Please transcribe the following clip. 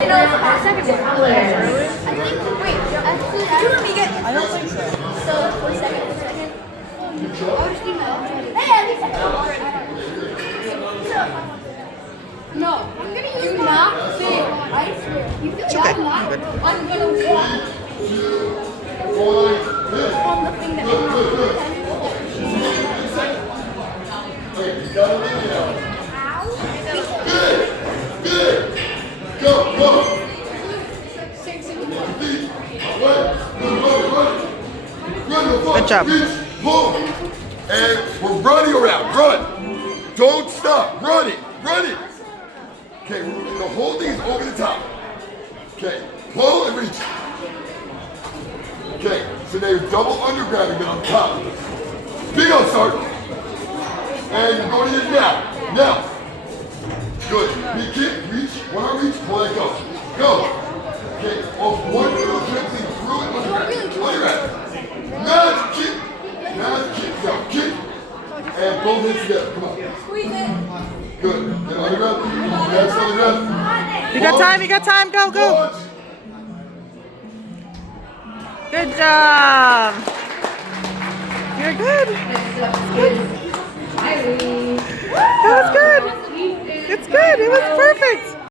I don't think so. No, I'm gonna use not fail. I swear. You feel It's okay. I'm gonna walk on the thing that Go, go. Good job. Pull. And we're running around. Run. Don't stop. Run it. Run it. Okay, the whole thing is over the top. Okay, pull and reach. Okay, so now you're double undergrabbing it on top. Big up, start. And you're going in now. Now. Good. Big kick, reach. One arm reach, pull and go. Go. Okay, off one little trampoline through it, undergrab. Undergrab. Mad kick. Mad kick. Go. Kick. And both hands together. Come on. squeeze it. Good. Get undergrab. Next undergrab. You got time, you got time, go, go. Launch. Good job. You're good. That was good. It's good. It was perfect.